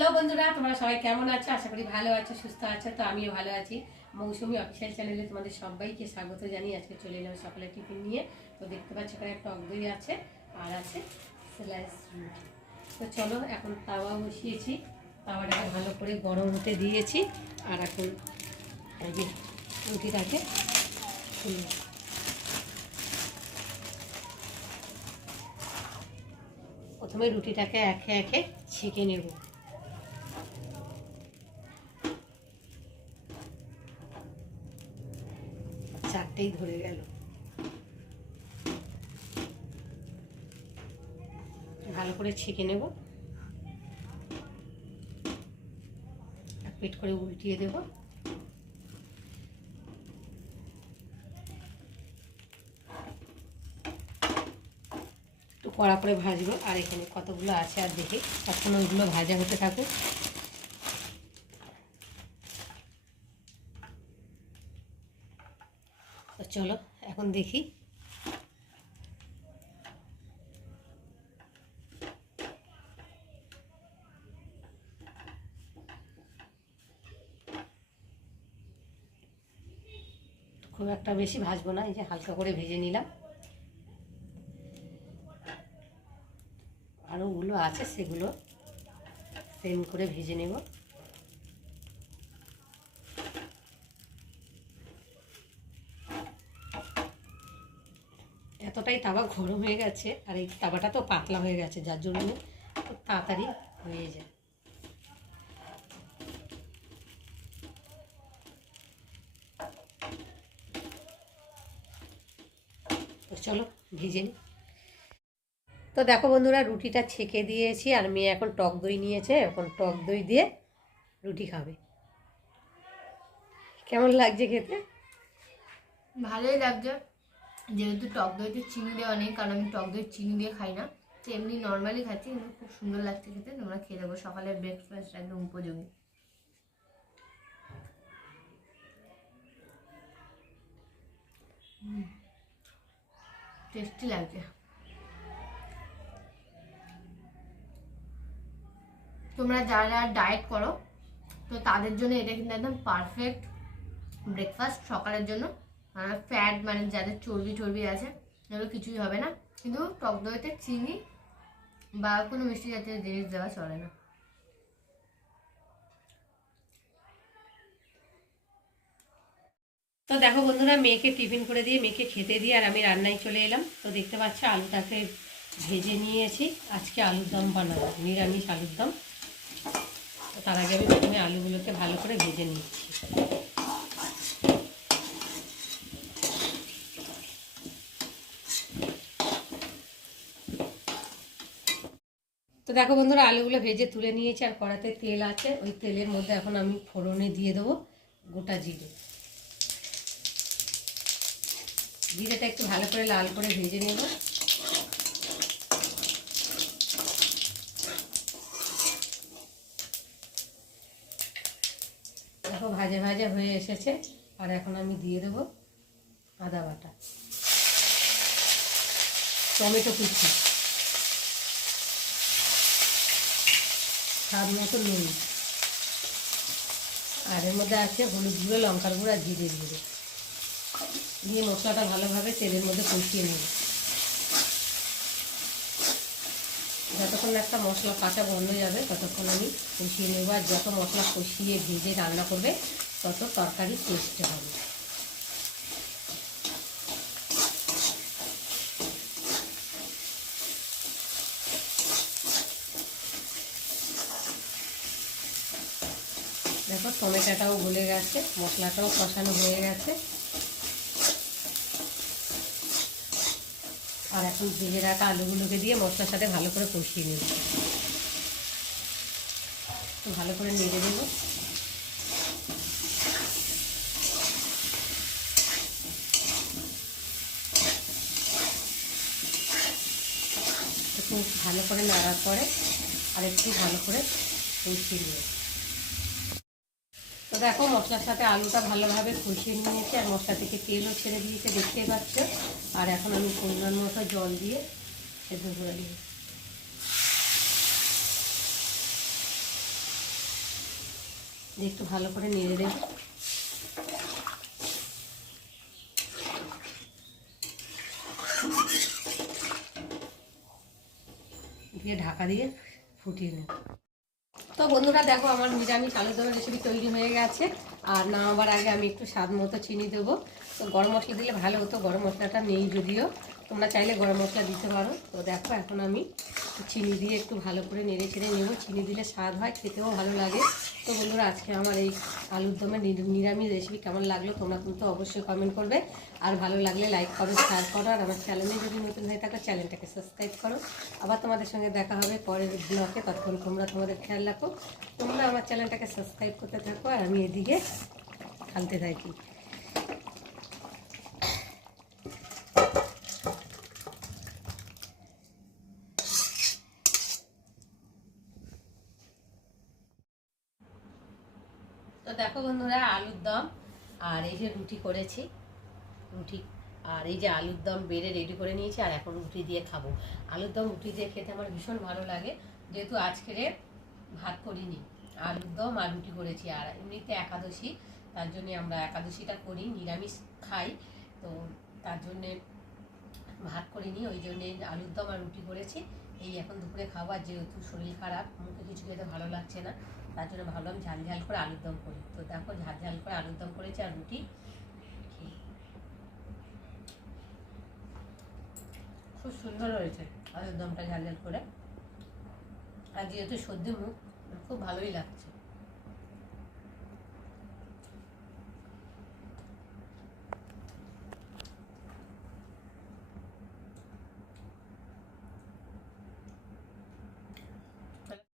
Hello বন্ধুরা, তোমরা সবাই কেমন আছো? আশা করি ভালো আছো, সুস্থ আছো। তো আমিও ভালো আছি। মৌসুমি অফিসিয়াল চ্যানেলে তোমাদের সবাইকে স্বাগত জানিয়ে আজকে চলে এলাম সকালে টিফিন নিয়ে। তো দেখতে পাচ্ছ এখানে টক দই আছে আর আছে স্লাইস রুটি। তো চলো, এখন তাওয়া বসিয়েছি, তাওয়াটাকে ভালো করে গরম হতে দিয়েছি। আর এখন এই যে রুটিটাকে প্রথমে রুটিটাকে একে একে ছেঁকে নেব। চারটেই ধরে গেল। ভালো করে ছেঁকে নেব, এক পিঠ করে উল্টিয়ে দেব। একটু কড়া করে ভাজবো। আর এখানে কতগুলো আছে আর দেখি, এখন ওইগুলো ভাজা হতে থাকুক। তো চলো এখন দেখি। খুব একটা বেশি ভাজবো না, এই যে হালকা করে ভেজে নিলাম। আরও ওগুলো আছে, সেগুলো সেম করে ভেজে নেব। এতটাই তাওয়া গরম হয়ে গেছে, আর এই তাওয়াটা তো পাতলা হয়ে গেছে, যার জন্য খুব তাড়াতাড়ি হয়ে যায়। তো চলো ভেজে নিই। তো দেখো বন্ধুরা, রুটিটা ছেঁকে দিয়েছি, আর মেয়ে এখন টক দই নিয়েছে, এখন টক দই দিয়ে রুটি খাবে। কেমন লাগছে খেতে? ভালোই লাগছে, যেহেতু টক দইতে চিনি দেওয়া নেই, কারণ আমি টক দই চিনি দিয়ে খাই না, তো এমনি নর্মালি খাচ্ছি, কিন্তু খুব সুন্দর লাগছে খেতে। তোমরা খেয়ে দেবো, সকালের ব্রেকফাস্ট একদম উপযোগী। টেস্টি লাগছে। তোমরা যারা ডায়েট করো, তো তাদের জন্য এটা কিন্তু একদম পারফেক্ট ব্রেকফাস্ট সকালের জন্য। ফ্যাট মানে যাদের চর্বি টর্বি আছে, এগুলো কিছুই হবে না। কিন্তু টক দইতে চিনি বা কোনো মিষ্টি জাতীয় জিনিস দেওয়া চলে না। তো দেখো বন্ধুরা, মেয়েকে টিফিন করে দিয়ে মেয়েকে খেতে দিয়ে আর আমি রান্নায় চলে এলাম। তো দেখতে পাচ্ছ আলুটাকে ভেজে নিয়েছি। আজকে আলুর দম বানাবো, নিরামিষ আলুর দম। তো তার আগে আমি প্রথমে আলুগুলোকে ভালো করে ভেজে নিচ্ছি। তো দেখো বন্ধুরা, আলুগুলো ভেজে তুলে নিয়েছি, আর কড়াতে তেল আছে। ওই তেলের মধ্যে এখন আমি ফোড়নে দিয়ে দেবো গোটা জিরে। জিরেটা একটু ভালো করে লাল করে ভেজে নেব। দেখো ভাজা ভাজা হয়ে এসেছে, আর এখন আমি দিয়ে দেবো আদা বাটা, টমেটো কুচি, স্বাদ মতো নুন, আর এর মধ্যে আছে হলুদ গুঁড়ো, লঙ্কার গুঁড়ো আর জিরের গুঁড়ো। দিয়ে মশলাটা ভালোভাবে তেলের মধ্যে কষিয়ে নেব। যতক্ষণ একটা মশলা কাঁচা বন্ধ যাবে ততক্ষণ আমি কষিয়ে নেব। আর যত মশলা কষিয়ে ভেজে রান্না করবে তত তরকারি টেস্ট হবে। দেখো টমেটোটাও গলে গেছে, মশলাটাও কষানো হয়ে গেছে। আর এখন ভেজে রাখা আলুগুলোকে দিয়ে মশলার সাথে ভালো করে কষিয়ে নেব। একটু ভালো করে নেড়ে দেবো। একটু ভালো করে নাড়ার পরে আর একটু ভালো করে কষিয়ে নেব। তো দেখো মশলার সাথে আলুটা ভালোভাবে কষিয়ে নিয়েছি, আর মশলা থেকে তেলও ছেড়ে দিয়েছে, দেখতেই পাচ্ছ। আর এখন আমি পরিমাণ মতো জল দিয়ে সেদ্ধ করে নিই। দিয়ে একটু ভালো করে নেড়ে দেব। দিয়ে ঢাকা দিয়ে ফুটিয়ে নেব। তো বন্ধুরা দেখো আমার নিরামিষ আলুর দমের রেসিপি তৈরি হয়ে গেছে। আর নামাবার আগে আমি একটু স্বাদ মতো চিনি দেবো। তো গরম মশলা দিলে ভালো হতো, গরম মশলাটা নেই যদিও, তোমরা চাইলে গরম মশলা দিতে পারো। তো দেখো এখন আমি চিনি দিয়ে একটু ভালো করে নেড়ে ছেড়ে নেবো। চিনি দিলে স্বাদ হয়, খেতেও ভালো লাগে। তো বন্ধুরা আজকে আমার এই আলুর দমের নিরামিষ রেসিপি কেমন লাগলো তোমরা কিন্তু অবশ্যই কমেন্ট করবে। আর ভালো লাগলে লাইক করো, শেয়ার করো। আর আমার চ্যানেলে যদি নতুন হয়ে থাকো চ্যানেলটাকে সাবস্ক্রাইব করো। আবার তোমাদের সঙ্গে দেখা হবে পরের ব্লগে, ততক্ষণ তোমরা তোমাদের খেয়াল রাখো। তোমরা আমার চ্যানেলটাকে সাবস্ক্রাইব করতে থাকো আর আমি এদিকে ঢালতে থাকি। তো দেখো বন্ধুরা আলুর দম আর এই যে রুটি করেছি, রুটি আর এই যে আলুর দম বেড়ে রেডি করে নিয়েছি। আর এখন রুটি দিয়ে খাবো। আলুর দম রুটি দিয়ে খেতে আমার ভীষণ ভালো লাগে। যেহেতু আজকের ভাত করিনি, আলুর দম আর রুটি করেছি। আর এমনিতে একাদশী, তার জন্যে আমরা একাদশীটা করি, নিরামিষ খাই। তো তার জন্যে ভাত করিনি, ওই জন্যে আলুর দম আর রুটি করেছি। এই এখন দুপুরে খাবার, যেহেতু শরীর খারাপ, মুখে কিছু খেতে ভালো লাগছে না, তার জন্য ভাবলাম ঝাল ঝাল করে আলুর দম করি। তো দেখো ঝাল ঝাল করে আলুর দম করেছি আর রুটি, খুব সুন্দর হয়েছে আলুর দমটা ঝাল ঝাল করে। আর যেহেতু সর্দি মুখ, খুব ভালোই লাগছে।